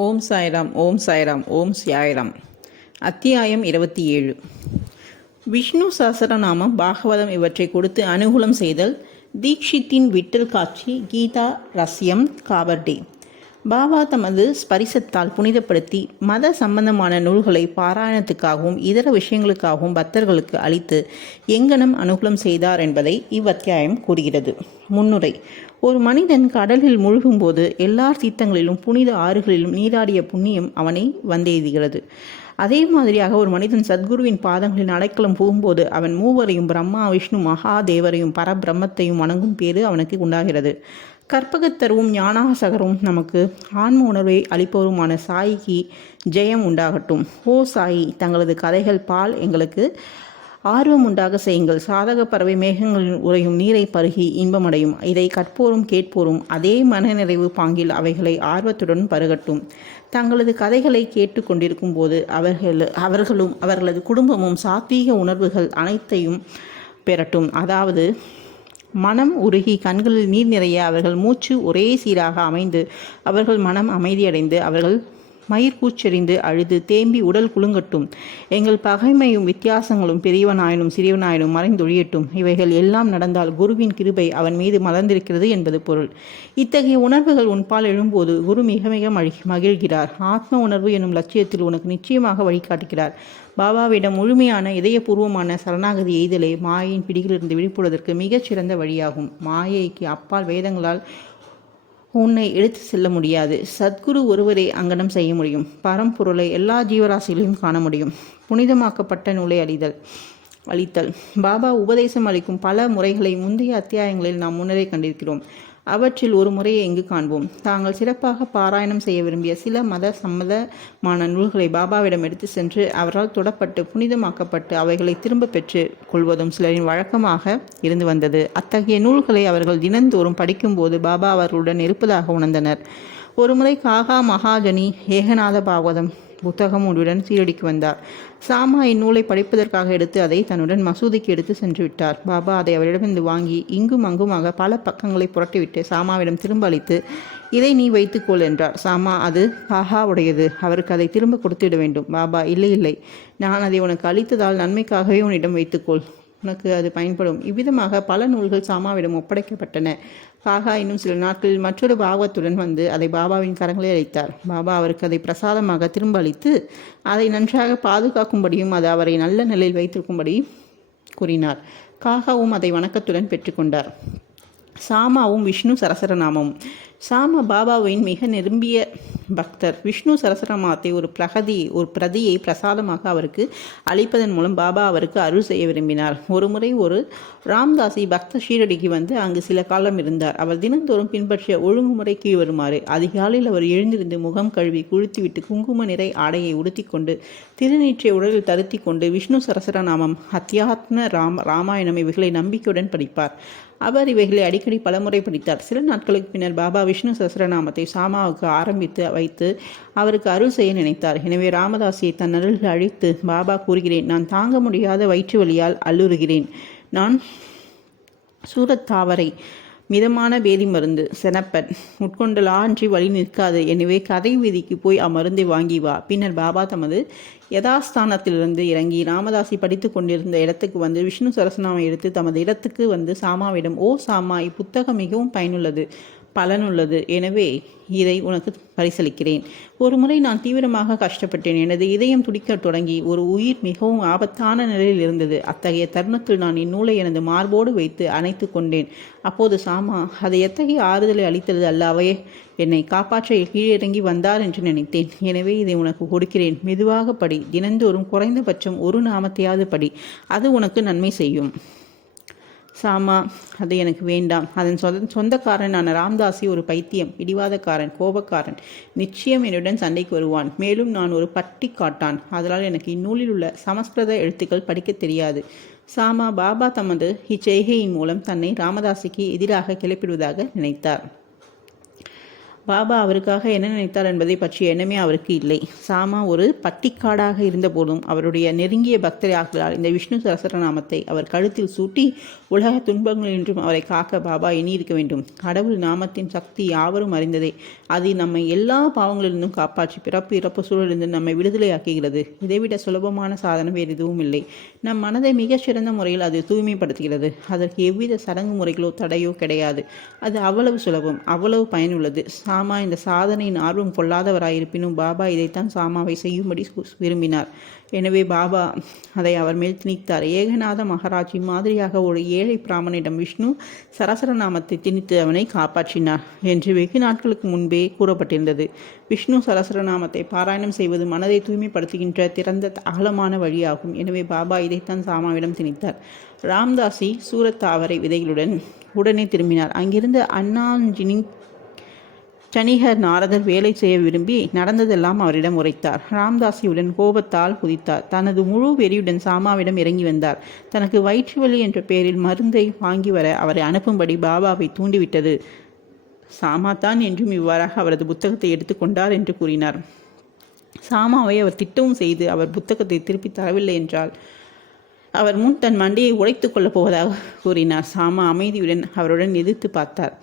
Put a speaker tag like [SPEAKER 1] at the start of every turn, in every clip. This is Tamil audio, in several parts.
[SPEAKER 1] ஓம் சாய்ராம் ஓம் சாய்ராம் ஓம் சாய்ராம். அத்தியாயம் இருபத்தி ஏழு. விஷ்ணு சஹஸ்ரநாமம் பாகவதம் இவற்றை கொடுத்து அனுகூலம் செய்தல் தீக்ஷித்தின் விட்டல் காட்சி கீதா ரஸ்யம் காவர்டே. பாபா தமது ஸ்பரிசத்தால் புனிதப்படுத்தி மத சம்பந்தமான நூல்களை பாராயணத்துக்காகவும் இதர விஷயங்களுக்காகவும் பக்தர்களுக்கு அளித்து எங்கனம் அனுகூலம் செய்தார் என்பதை இவ்வத்தியாயம் கூறுகிறது. முன்னுரை. ஒரு மனிதன் கடலில் மூழ்கும்போது எல்லா தீர்த்தங்களிலும் புனித ஆறுகளிலும் நீராடிய புண்ணியம் அவனை வந்தெய்துகிறது. அதே மாதிரியாக ஒரு மனிதன் சத்குருவின் பாதங்களின் அடைக்கலம் போகும்போது அவன் மூவரையும் பிரம்மா விஷ்ணு மகாதேவரையும் பரபிரம்மத்தையும் வணங்கும் பேறு அவனுக்கு உண்டாகிறது. கற்பகத்தருவும் ஞானாசகரும் நமக்கு ஆன்ம உணர்வை அளிப்பவருமான சாயிக்கு ஜெயம் உண்டாகட்டும். ஓ சாயி தங்களது கதைகள் பால் எங்களுக்கு ஆர்வம் உண்டாக செய்யுங்கள். சாதக பறவை மேகங்களில் உறையும் நீரை பருகி இன்பமடையும். இதை கற்போரும் கேட்போரும் அதே மனநிறைவு பாங்கில் அவைகளை ஆர்வத்துடன் பருகட்டும். தங்களது கதைகளை கேட்டு கொண்டிருக்கும் போது அவர்கள் அவர்களும் அவர்களது குடும்பமும் சாத்வீக உணர்வுகள் அனைத்தையும் பெறட்டும். அதாவது மனம் உருகி கண்களில் நீர் நிறைய அவர்கள் மூச்சு ஒரே சீராக அமைந்து அவர்கள் மனம் அமைதியடைந்து அவர்கள் மயிர்கூச்செறிந்து அழுது தேம்பி உடல் குலுங்கட்டும். எங்கள் பகைமையும் வித்தியாசங்களும் பெரியவனாயினும் சிறியவனாயினும் மறைந்தொழியட்டும் இவைகள் எல்லாம் நடந்தால் குருவின் கிருபை அவன் மீது மலர்ந்திருக்கிறது என்பது பொருள். இத்தகைய உணர்வுகள் உன்பால் எழும்போது குரு மிக மிக மகிழ்கிறார். ஆத்ம உணர்வு எனும் லட்சியத்தில் உனக்கு நிச்சயமாக வழிகாட்டுகிறார். பாபாவிடம் முழுமையான இதயபூர்வமான சரணாகதி எய்தலே மாயையின் பிடியிலிருந்து விழிப்புவதற்கு மிகச்சிறந்த வழியாகும். மாயைக்கு அப்பால் வேதங்களால் உன்னை எடுத்து செல்ல முடியாது. சத்குரு ஒருவரை அங்கனம் செய்ய முடியும். பரம்பொருளை எல்லா ஜீவராசிகளையும் காண முடியும். புனிதமாக்கப்பட்ட நூலை அழிதல் அளித்தல் பாபா உபதேசம் அளிக்கும் பல முறைகளை முந்தைய அத்தியாயங்களில் நாம் முன்னரே கண்டிருக்கிறோம். அவற்றில் ஒரு முறையை இங்கு காண்போம். தாங்கள் சிறப்பாக பாராயணம் செய்ய விரும்பிய சில மத சம்மதமான நூல்களை பாபாவிடம் எடுத்து சென்று அவரால் தொடப்பட்டு புனிதமாக்கப்பட்டு அவைகளை திரும்ப பெற்று கொள்வதும் சிலரின் வழக்கமாக இருந்து வந்தது. அத்தகைய நூல்களை அவர்கள் தினந்தோறும் படிக்கும்போது பாபா அவர்களுடன் இருப்பதாக உணர்ந்தனர். ஒருமுறை காகா மகாஜனி ஏகநாத பாகவதம் புத்தகம் ஒன்றுடன் சீரடிக்கு வந்தார். சாமா இந்நூலை படிப்பதற்காக எடுத்து அதை தன்னுடன் மசூதிக்கு எடுத்து சென்று விட்டார். பாபா அதை அவரிடமிருந்து வாங்கி இங்கும் அங்குமாக பல பக்கங்களை புரட்டிவிட்டு சாமாவிடம் திரும்ப அளித்து இதை நீ வைத்துக்கொள் என்றார். சாமா அது உடையது அவருக்கு அதை திரும்ப கொடுத்துவிட வேண்டும். பாபா இல்லை இல்லை. நான் அதை உனக்கு அளித்ததால் நன்மைக்காகவே உன்னிடம் வைத்துக்கொள் உனக்கு அது பயன்படும். இவ்விதமாக பல நூல்கள் சாமாவிடம் ஒப்படைக்கப்பட்டன. காகா இன்னும் சில நாட்களில் மற்றொரு பாவத்துடன் வந்து அதை பாபாவின் கரங்களை அளித்தார் பாபா அவருக்கு அதை பிரசாதமாக திரும்ப அளித்து அதை நன்றாக பாதுகாக்கும்படியும் அது அவரை நல்ல நிலையில் வைத்திருக்கும்படி கூறினார். காகாவும் அதை வணக்கத்துடன் பெற்றுக்கொண்டார் சாமாவும் விஷ்ணு சரசரநாமம். சாம பாபாவின் மிக நெருங்கிய பக்தர் விஷ்ணு சரசரமாத்தை ஒரு பிரகதி ஒரு பிரதியை பிரசாதமாக அவருக்கு அளிப்பதன் மூலம் பாபா அவருக்கு அருள் செய்ய விரும்பினார். ஒருமுறை ஒரு ராம்தாசி பக்த ஷீரடிக்கு வந்து அங்கு சில காலம் இருந்தார். அவர் தினந்தோறும் பின்பற்றிய ஒழுங்குமுறை கீழ் வருமாறு அதிகாலையில் அவர் எழுந்திருந்து முகம் கழுவி குளித்துவிட்டு குங்கும நிறை ஆடையை உடுத்தி கொண்டு திருநீற்றை உடலில் தருத்தி கொண்டு விஷ்ணு சரசரநாமம் அத்தியாத்ம ராம ராமாயணம் இவைகளை நம்பிக்கையுடன் படிப்பார். அவர் இவைகளை அடிக்கடி பலமுறை படித்தார். சில நாட்களுக்கு பின்னர் பாபா விஷ்ணு சஹசிரநாமத்தை சாமாவுக்கு ஆரம்பித்து வைத்து அவருக்கு அருள் செய்ய நினைத்தார். எனவே ராமதாசியை தன் அருள் அழித்து பாபா கூறுகிறேன். நான் தாங்க முடியாத வயிற்று வழியால் அல்லுறுகிறேன் நான் சூரத் தாவரை மிதமான பேதி மருந்து செனப்பன். உட்கொண்டலான்றி வழி நிற்காது. எனவே கதை வீதிக்கு போய் அம்மருந்தை வாங்கி வா. பின்னர் பாபா தமது யதாஸ்தானத்திலிருந்து இறங்கி ராமதாசி படித்து கொண்டிருந்த இடத்துக்கு வந்து விஷ்ணு சரசனாமை எடுத்து தமது இடத்துக்கு வந்து சாமாவிடம் ஓ சாமா இப்புத்தகம் மிகவும் பயனுள்ளது. பலனுள்ளது எனவே இதை உனக்கு பரிசளிக்கிறேன். ஒரு முறை நான் தீவிரமாக கஷ்டப்பட்டேன். எனது இதயம் துடிக்க தொடங்கி ஒரு உயிர் மிகவும் ஆபத்தான நிலையில் இருந்தது. அத்தகைய தருணத்தில் நான் இந்நூலை எனது மார்போடு வைத்து அணைத்து கொண்டேன். அப்போது சாமா அதை எத்தகைய ஆறுதலை அளித்தது அல்லவே? என்னை காப்பாற்ற கீழிறங்கி வந்தார் என்று நினைத்தேன். எனவே இதை உனக்கு கொடுக்கிறேன். மெதுவாக படி. தினந்தோறும் குறைந்தபட்சம் ஒரு நாமத்தையாவது படி. அது உனக்கு நன்மை செய்யும். சாமா அது எனக்கு வேண்டாம். அதன் சொந்த சொந்தக்காரனான ராம்தாசி ஒரு பைத்தியம் பிடிவாதக்காரன் கோபக்காரன். நிச்சயம் என்னுடன் சண்டைக்கு வருவான். மேலும் நான் ஒரு பட்டி காட்டான். அதனால் எனக்கு இந்நூலில் உள்ள சமஸ்கிருத எழுத்துக்கள் படிக்க தெரியாது. சாமா பாபா தமது இச்செய்கையின் மூலம் தன்னை ராமதாசிக்கு எதிராக கிளப்பிடுவதாக நினைத்தார். பாபா அவருக்காக என்ன நினைத்தார் என்பதை பற்றிய எண்ணமே அவருக்கு இல்லை. சாமா ஒரு பட்டிக்காடாக இருந்தபோதும் அவருடைய நெருங்கிய பக்தராகலால் இந்த விஷ்ணு சகஸ்ரநாமத்தை அவர் கழுத்தில் சூட்டி உலக துன்பங்களின்றும் அவரை காக்க பாபா எண்ணியிருக்க வேண்டும். கடவுள் நாமத்தின் சக்தி யாவரும் அறிந்ததே அது நம்மை எல்லா பாவங்களிலிருந்தும் காப்பாற்றி பிறப்பு இறப்பு சூழலிருந்து நம்மை விடுதலையாக்குகிறது. இதைவிட சுலபமான சாதனம் வேறு எதுவும் இல்லை. நம் மனதை மிகச்சிறந்த முறையில் அது தூய்மைப்படுத்துகிறது. அதற்கு எவ்வித சடங்கு முறைகளோ தடையோ கிடையாது. அது அவ்வளவு சுலபம் அவ்வளவு பயனுள்ளது. சாமா இந்த சாதனையின் ஆர்வம் கொள்ளாதவராயிருப்பினும் பாபா இதைத்தான் சாமாவை செய்யும்படி விரும்பினார். எனவே பாபா அதை அவர் மேல் திணித்தார். ஏகநாத மகாராஜி மாதிரியாக ஒரு ஏழை பிராமணிடம் விஷ்ணு சரசரநாமத்தை திணித்து அவனை காப்பாற்றினார் என்று வெகு நாட்களுக்கு முன்பே கூறப்பட்டிருந்தது. விஷ்ணு சரசரநாமத்தை பாராயணம் செய்வது மனதை தூய்மைப்படுத்துகின்ற திறந்த அகலமான வழியாகும். எனவே பாபா இதைத்தான் சாமாவிடம் திணித்தார். ராம்தாசி சூரத் தாவரை விதைகளுடன் உடனே திரும்பினார். அங்கிருந்த அண்ணாஞ்சினிங் சனிகர் நாரதர் வேலை செய்ய விரும்பி நடந்ததெல்லாம் அவரிடம் உரைத்தார். ராம்தாசியுடன் கோபத்தால் குதித்தார். தனது முழு வெறியுடன் சாமாவிடம் இறங்கி வந்தார். தனக்கு வயிற்று வலி என்ற பெயரில் மருந்தை வாங்கி வர அவரை அனுப்பும்படி பாபாவை தூண்டிவிட்டது. சாமா தான் என்றும் இவ்வாறாக அவரது புத்தகத்தை எடுத்துக்கொண்டார் என்று கூறினார். சாமாவை அவர் திட்டவும் செய்து அவர் புத்தகத்தை திருப்பி தரவில்லை என்றால் அவர் முன் தன் மண்டையை உடைத்துக் கொள்ளப் போவதாக கூறினார். சாமா அமைதியுடன் அவருடன் எதிர்த்து பார்த்தார்.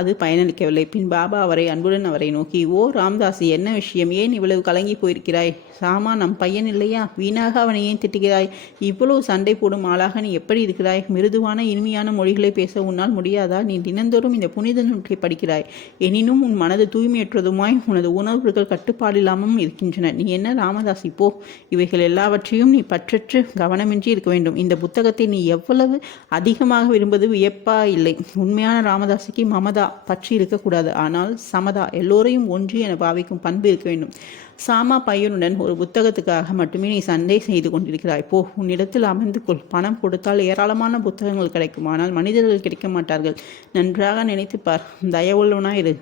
[SPEAKER 1] அது பயனளிக்கவில்லை. பின் பாபா அவரை அன்புடன் அவரை நோக்கி ஓ ராம்தாஸ் என்ன விஷயம்? ஏன் இவ்வளவு கலங்கி போயிருக்கிறாய்? சாமா நம் பையன் இல்லையா? வீணாக அவனை ஏன் திட்டுகிறாய்? இவ்வளவு சண்டை போடும் ஆளாக நீ எப்படி இருக்கிறாய்? மிருதுவான இனிமையான மொழிகளை பேச உன்னால் முடியாதா? நீ தினந்தோறும் இந்த புனித நூற்றை படிக்கிறாய். எனினும் உன் மனது தூய்மையற்றதுமாய் உனது உணர்வுகள் கட்டுப்பாடில்லாமல் இருக்கின்றன. நீ என்ன ராமதாஸ் இப்போ இவைகள் எல்லாவற்றையும் நீ பற்றற்று கவனமின்றி இருக்க வேண்டும். இந்த புத்தகத்தை நீ எவ்வளவு அதிகமாக விரும்புவது வியப்பா இல்லை. உண்மையான ராமதாசிக்கு மமதா பற்றி இருக்கக்கூடாது. ஆனால் சமதா எல்லோரையும் ஒன்று என பாவிக்கும் பண்பு இருக்க வேண்டும். சாமா பையனுடன் ஒரு புத்தகத்துக்காக மட்டுமே நீ சண்டை செய்து கொண்டிருக்கிறாய். போ உன்னிடத்தில் அமர்ந்து கொள். பணம் கொடுத்தால் ஏராளமான புத்தகங்கள் கிடைக்கும். ஆனால் மனிதர்கள் கிடைக்க மாட்டார்கள். நன்றாக நினைத்துப்பார். தயவுள்ளவனாயிரு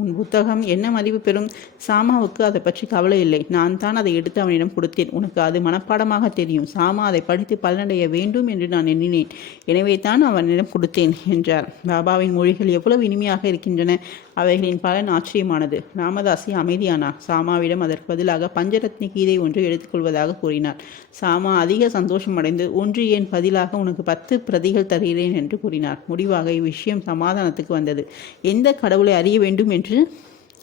[SPEAKER 1] உன் புத்தகம் என்ன மதிப்பு பெறும்? சாமாவுக்கு அதை பற்றி கவலை இல்லை. நான் தான் அதை எடுத்து அவனிடம் கொடுத்தேன். உனக்கு அது மனப்பாடமாக தெரியும். சாமா அதை படித்து பலனடைய வேண்டும் என்று நான் எண்ணினேன். எனவே தான் அவனிடம் கொடுத்தேன் என்றார். பாபாவின் மொழிகள் எவ்வளவு இனிமையாக இருக்கின்றன. அவைகளின் பலன் ஆச்சரியமானது. ராமதாசி அமைதியானார் சாமாவிடம் அதற்கு பதிலாக பஞ்சரத்னி கீதை ஒன்று எடுத்துக்கொள்வதாக கூறினார் சாமா அதிக சந்தோஷமடைந்து ஒன்று ஏன் பதிலாக உனக்கு பத்து பிரதிகள் தருகிறேன் என்று கூறினார். முடிவாக இவ்விஷயம் சமாதானத்துக்கு வந்தது. எந்த கடவுளை அறிய வேண்டும் என்று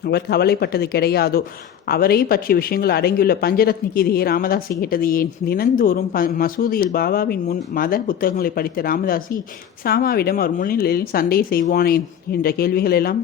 [SPEAKER 1] அவர் கவலைப்பட்டது கிடையாதோ? அவரை பற்றிய விஷயங்கள் அடங்கியுள்ள பஞ்சரத்னி கீதையை ராமதாசி கேட்டது ஏன்? தினந்தோறும் ப மசூதியில் பாபாவின் முன் மத புத்தகங்களை படித்த ராமதாசி சாமாவிடம் அவர் முன்னிலையில் சண்டை செய்வானேன் என்ற கேள்விகள் எல்லாம்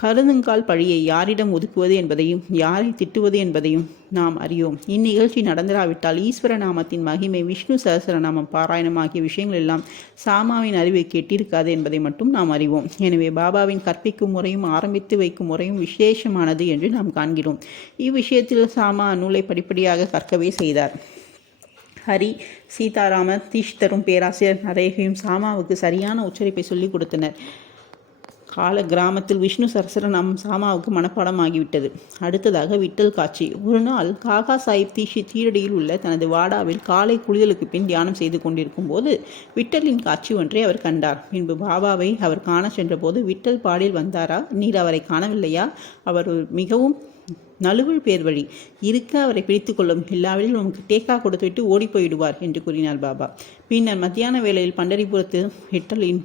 [SPEAKER 1] கருதுங்கால் பழியை யாரிடம் ஒதுக்குவது என்பதையும் யாரை திட்டுவது என்பதையும் நாம் அறியோம். இந்நிகழ்ச்சி நடந்திராவிட்டால் ஈஸ்வர நாமத்தின் மகிமை விஷ்ணு சகசரநாமம் பாராயணம் ஆகிய விஷயங்கள் எல்லாம் சாமாவின் அறிவை கேட்டிருக்காது என்பதை மட்டும் நாம் அறிவோம். எனவே பாபாவின் கற்பிக்கும் முறையும் ஆரம்பித்து வைக்கும் முறையும் விசேஷமானது என்று நாம் காண்கிறோம். இவ்விஷயத்தில் சாமா நூலை படிப்படியாக கற்கவே செய்தார். ஹரி சீதாராம தீஷ் தரும் பேராசிரியர் நரேகையும் சாமாவுக்கு சரியான உச்சரிப்பை சொல்லிக் கொடுத்தனர். கால கிராமத்தில் விஷ்ணு சரசரநாம் சாமாவுக்கு மனப்பாடமாகிவிட்டது. அடுத்ததாக விட்டல் காட்சி. ஒரு நாள் காகா சாஹிப் தீஷி தீரடியில் உள்ள தனது வாடாவில் காலை குளிதலுக்கு பின் தியானம் செய்து கொண்டிருக்கும் போது விட்டலின் காட்சி ஒன்றை அவர் கண்டார். பின்பு பாபாவை அவர் காண சென்றபோது விட்டல் பாடில் வந்தாரா? நீர் அவரை காணவில்லையா? அவர் ஒரு மிகவும் நழுவல் பேர் வழி. இருக்க அவரை பிடித்து கொள்ளும் இல்லாவிடில் உமக்கு டேக்கா கொடுத்துவிட்டு ஓடி போயிடுவார் என்று கூறினார் பாபா. பின்னர் மத்தியான வேளையில் பண்டரிபுரத்து விட்டலின்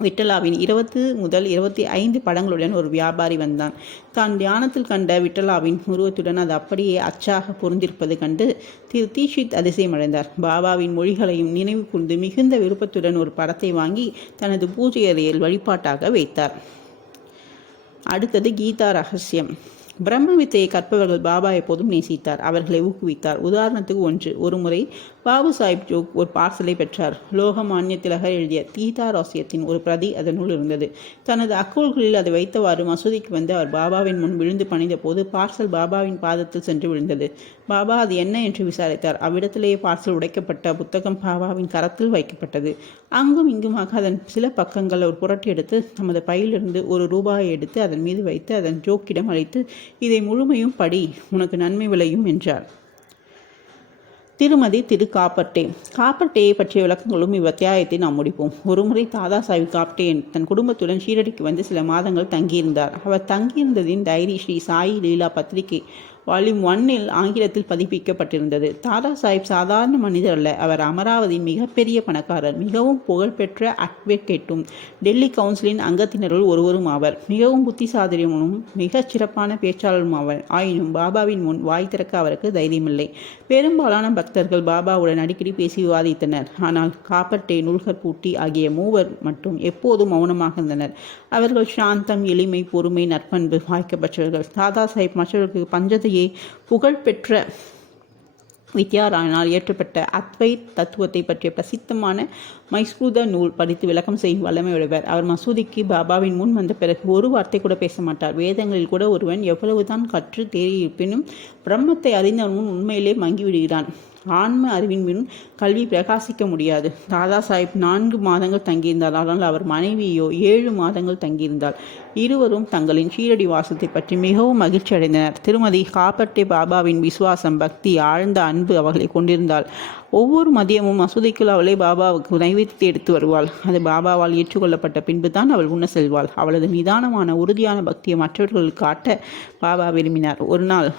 [SPEAKER 1] விட்டலாவின் இருபத்து முதல் இருபத்தி ஐந்து படங்களுடன் ஒரு வியாபாரி வந்தான். தான் தியானத்தில் கண்ட விட்டலாவின் உருவத்துடன் அது அப்படியே அச்சாக பொருந்திருப்பது கண்டு திரு தீஷித் அதிசயமடைந்தார். பாபாவின் மொழிகளையும் நினைவு கூர்ந்து மிகுந்த விருப்பத்துடன் ஒரு படத்தை வாங்கி தனது பூஜை அறையில் வழிபாட்டாக வைத்தார். அடுத்தது கீதா ரகசியம். பிரம்ம வித்தையை கற்பவர்கள் பாபா எப்போதும் நேசித்தார். அவர்களை ஊக்குவித்தார். உதாரணத்துக்கு ஒன்று ஒருமுறை பாபு சாஹிப் ஜோக் ஒரு பார்சலை பெற்றார். லோகமானிய திலகர் எழுதிய தீதா ராசியத்தின் ஒரு பிரதி அதனுள் இருந்தது. தனது அக்கோல்களில் அதை வைத்தவாறு மசூதிக்கு வந்து அவர் பாபாவின் முன் விழுந்து பணிந்த போது பார்சல் பாபாவின் பாதத்தில் சென்று விழுந்தது. பாபா அது என்ன என்று விசாரித்தார். அவ்விடத்திலேயே பார்சல் உடைக்கப்பட்ட புத்தகம் பாபாவின் கரத்தில் வைக்கப்பட்டது. அங்கும் இங்குமாக அதன் சில பக்கங்கள் ஒரு புரட்டி எடுத்து தமது பையிலிருந்து ஒரு ரூபாயை எடுத்து அதன் மீது வைத்து அதன் ஜோக்கிடம் அளித்து இதை முழுமையும் படி உனக்கு நன்மை விளையும் என்றார். திருமதி திரு காப்பர்டே காப்பர்டேயை பற்றிய விளக்கங்களும் இவ்வத்தியாயத்தை நாம் முடிப்போம். ஒருமுறை தாதா சாஹிப் காப்டே தன் குடும்பத்துடன் ஷீரடிக்கு வந்து சில மாதங்கள் தங்கியிருந்தார். அவர் தங்கியிருந்ததின் டைரி ஸ்ரீ சாயி லீலா பத்திரிகை வால்யூம் ஒன்னில் ஆங்கிலத்தில் பதிப்பிக்கப்பட்டிருந்தது. தாதா சாஹிப் சாதாரண மனிதர் அல்ல. அவர் அமராவதியின் மிகப்பெரிய பணக்காரர். மிகவும் புகழ்பெற்ற அட்வொகேட்டும் டெல்லி கவுன்சிலின் அங்கத்தினருள் ஒருவரும் ஆவர். மிகவும் புத்திசாதரியமும் மிகச் சிறப்பான பேச்சாளரும் ஆவர். ஆயினும் பாபாவின் முன் வாய் திறக்க அவருக்கு தைரியமில்லை. பெரும்பாலான பக்தர்கள் பாபாவுடன் அடிக்கடி பேசி விவாதித்தனர். ஆனால் காப்பர்டே நூல்கர் பூட்டி ஆகிய மூவர் மட்டும் எப்போதும் மௌனமாக இருந்தனர். அவர்கள் சாந்தம் எளிமை பொறுமை நற்பண்பு வாய்க்கப்பட்டவர்கள். தாதா சாஹிப் மற்றவர்களுக்கு பஞ்சத்தை புகழ்பெற்ற வித்யாராயனால் இயற்றப்பட்ட அத்வை தத்துவத்தை பற்றிய பிரசித்தமான மைஸ்ரூத நூல் படித்து விளக்கம் செய்யும் வல்லமையுடையவர். அவர் மசூதிக்கு பாபாவின் முன் வந்த பிறகு ஒரு வார்த்தை கூட பேச மாட்டார். வேதங்களில் கூட ஒருவன் எவ்வளவுதான் கற்று தேறியிருப்பினும் பிரம்மத்தை அறிந்தவன் முன் உண்மையிலே மங்கிவிடுகிறான். ஆன்ம அறிவின் மீன் கல்வி பிரகாசிக்க முடியாது. தாதா சாஹிப் நான்கு மாதங்கள் தங்கியிருந்தார். ஆனால் அவர் மனைவியோ ஏழு மாதங்கள் தங்கியிருந்தார். இருவரும் தங்களின் ஷீரடி வாசத்தை பற்றி மிகவும் மகிழ்ச்சி அடைந்தனர். திருமதி காப்பட்டே பாபாவின் விசுவாசம் பக்தி ஆழ்ந்த அன்பு அவர்களை கொண்டிருந்தாள். ஒவ்வொரு மதியமும் மசூதிக்குள் அவளே பாபாவுக்கு நைவேத்தியத்தை எடுத்து வருவாள். அது பாபாவால் ஏற்றுக்கொள்ளப்பட்ட பின்பு தான் அவள் உண்ண செல்வாள். அவளது நிதானமான உறுதியான பக்தியை மற்றவர்களுக்கு காட்ட பாபா விரும்பினார். ஒரு நாள்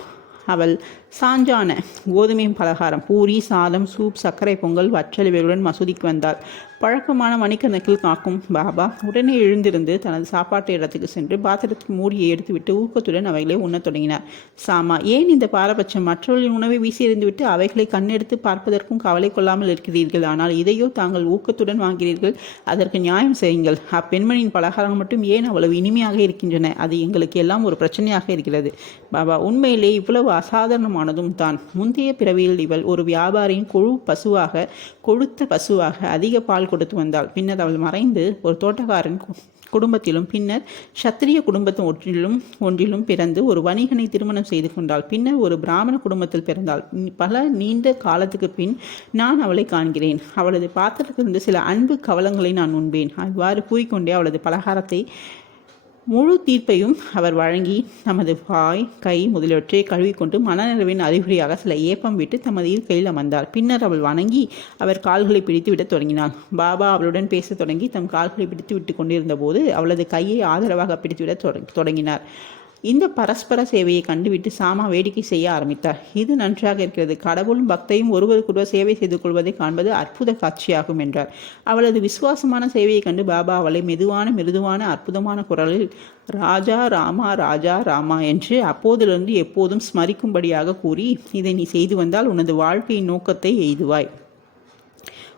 [SPEAKER 1] அவள் சாஞ்சான கோதுமை பலகாரம். பூரி சாதம் சூப் சர்க்கரை பொங்கல் வற்றல் இவைகளுடன் மசூதிக்கு வந்தாள். பழக்கமான மணிக்கணக்கில் காக்கும் பாபா உடனே எழுந்திருந்து தனது சாப்பாட்டு இடத்துக்கு சென்று பாத்திரத்துக்கு மூடியை எடுத்துவிட்டு ஊக்கத்துடன் அவைகளை உண்ணத் தொடங்கினார். சாமா ஏன் இந்த பாரபட்சம்? மற்றவர்களின் உணவை வீசி எறிந்துவிட்டு அவைகளை கண்ணெடுத்து பார்ப்பதற்கும் கவலை கொள்ளாமல் இருக்கிறீர்கள். ஆனால் இதையோ தாங்கள் ஊக்கத்துடன் வாங்கிறீர்கள். அதற்கு நியாயம் செய்யுங்கள். அப்பெண்மணியின் பலகாரம் மட்டும் ஏன் அவ்வளவு இனிமையாக இருக்கின்றன? அது எங்களுக்கு எல்லாம் ஒரு பிரச்சனையாக இருக்கிறது. பாபா உண்மையிலே இவ்வளவு அசாதாரணமானதும் தான். முந்தைய பிறவியில் இவள் ஒரு வியாபாரியின் கொழு பசுவாக கொழுத்த பசுவாக அதிக பால் கொடுத்து வந்தாள். பின்னர் அவள் மறைந்து ஒரு தோட்டக்காரன் குடும்பத்திலும் பின்னர் சத்திரிய குடும்பத்தின் ஒன்றிலும் ஒன்றிலும் பிறந்து ஒரு வணிகனை திருமணம் செய்து கொண்டாள். பின்னர் ஒரு பிராமண குடும்பத்தில் பிறந்தாள். பல நீண்ட காலத்துக்கு பின் நான் அவளை காண்கிறேன். அவளது பாத்திரத்திலிருந்து சில அன்பு கவலங்களை நான் உண்பேன். அவ்வாறு கூறிக்கொண்டே அவளது பலகாரத்தை முழு தீர்ப்பையும் அவர் வழங்கி நமது வாய் கை முதலியவற்றை கழுவிக்கொண்டு மனநிறைவின் அறிகுறியாக சில ஏப்பம் விட்டு தமது இருக்கையில் அமர்ந்தார். பின்னர் அவள் வணங்கி அவர் கால்களை பிடித்து விடத் தொடங்கினாள். பாபா அவளுடன் பேசத் தொடங்கி தம் கால்களை பிடித்து விட்டு கொண்டிருந்த போது அவளது கையை ஆதரவாக பிடித்துவிடத் தொடங்கினார். இந்த பரஸ்பர சேவையை கண்டுவிட்டு சாமா வேடிக்கை செய்ய ஆரம்பித்தார். இது நன்றாக இருக்கிறது. கடவுளும் பக்தையும் ஒருவருக்கொருவர் சேவை செய்து கொள்வதை காண்பது அற்புத காட்சியாகும் என்றார். அவளது விசுவாசமான சேவையை கண்டு பாபா அவளை மெதுவான மிருதுவான அற்புதமான குரலில் ராஜா ராமா ராஜா ராமா என்று அப்போதிலிருந்து எப்போதும் ஸ்மரிக்கும்படியாக கூறி இதை நீ செய்து வந்தால் உனது வாழ்க்கையின் நோக்கத்தை எய்துவாய்.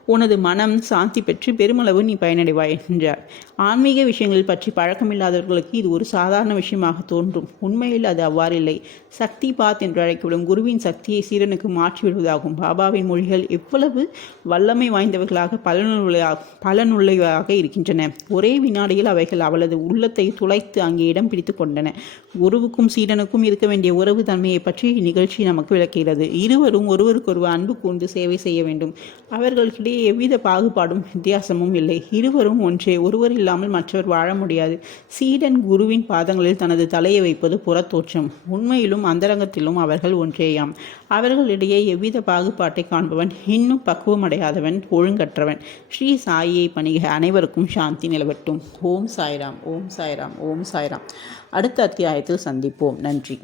[SPEAKER 1] உனது மனம் சாந்தி பெற்று பெருமளவு நீ பயனடைவாய் என்றார். ஆன்மீக விஷயங்கள் பற்றி பழக்கமில்லாதவர்களுக்கு இது ஒரு சாதாரண விஷயமாக தோன்றும். உண்மையில் அது அவ்வாறில்லை. சக்தி பாத் என்று அழைக்கப்படும் குருவின் சக்தியை சீரனுக்கு மாற்றிவிடுவதாகும் பாபாவின் மொழிகள் எவ்வளவு வல்லமை வாய்ந்தவர்களாக பலனுள்ளையாக பலனுள்ளவையாக இருக்கின்றன. ஒரே வினாடியில் அவைகள் அவளது உள்ளத்தை துளைத்து அங்கே இடம் பிடித்து கொண்டன. குருவுக்கும் சீடனுக்கும் இருக்க வேண்டிய உறவு தன்மையை பற்றி இந்நிகழ்ச்சி நமக்கு விளக்குகிறது. இருவரும் ஒருவருக்கொருவர் அன்பு கூர்ந்து சேவை செய்ய வேண்டும். அவர்களுக்கிடையே எவ்வித பாகுபாடும் வித்தியாசமும் இல்லை. இருவரும் ஒன்றே. ஒருவரில் இல்லாமல் மற்றவர் வாழ முடியாது. சீடன் குருவின் பாதங்களில் தனது தலையை வைப்பது புறத்தோற்றம். உண்மையிலும் அந்தரங்கத்திலும் அவர்கள் ஒன்றேயாம். அவர்களிடையே எவ்வித பாகுபாட்டை காண்பவன் இன்னும் பக்குவமடையாதவன் ஒழுங்கற்றவன். ஸ்ரீ சாயியை பணிக அனைவருக்கும் சாந்தி நிலவட்டும். ஓம் சாய்ராம் ஓம் சாய்ராம் ஓம் சாய்ராம். அடுத்த அத்தியாயத்தில் சந்திப்போம். நன்றி.